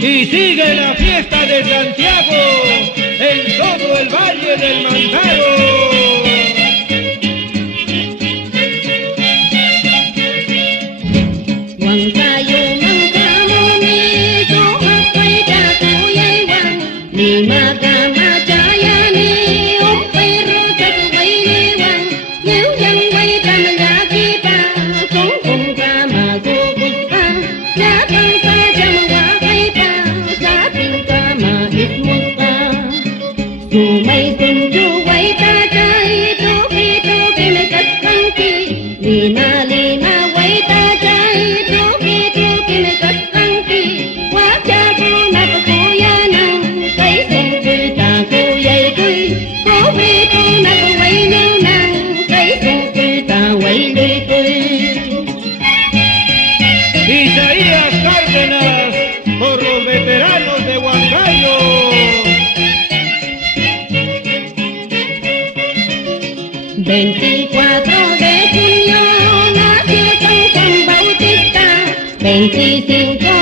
Y sigue la fiesta de Santiago en todo el Valle del Mantaro. Huancayo mangkamuni sohakway tatuyay wan ni magamachayani umpayro tatwayliwan New yang way tamalaki pa kung kama gugus pa Lapang sa jamawakay pa sa ating kamahitmos pa Sumay tunjuway tatay tuki-tuki may katangki Lina way tatay tuki-tuki may katangki Wajago na pakuyanan kay sungkoy takuyay koy Kuwito na kuway nunang kay sungkoy taway koy Isaías Cárdenas por los veteranos de Huancayo. 24 de junio nació San Juan Bautista, 25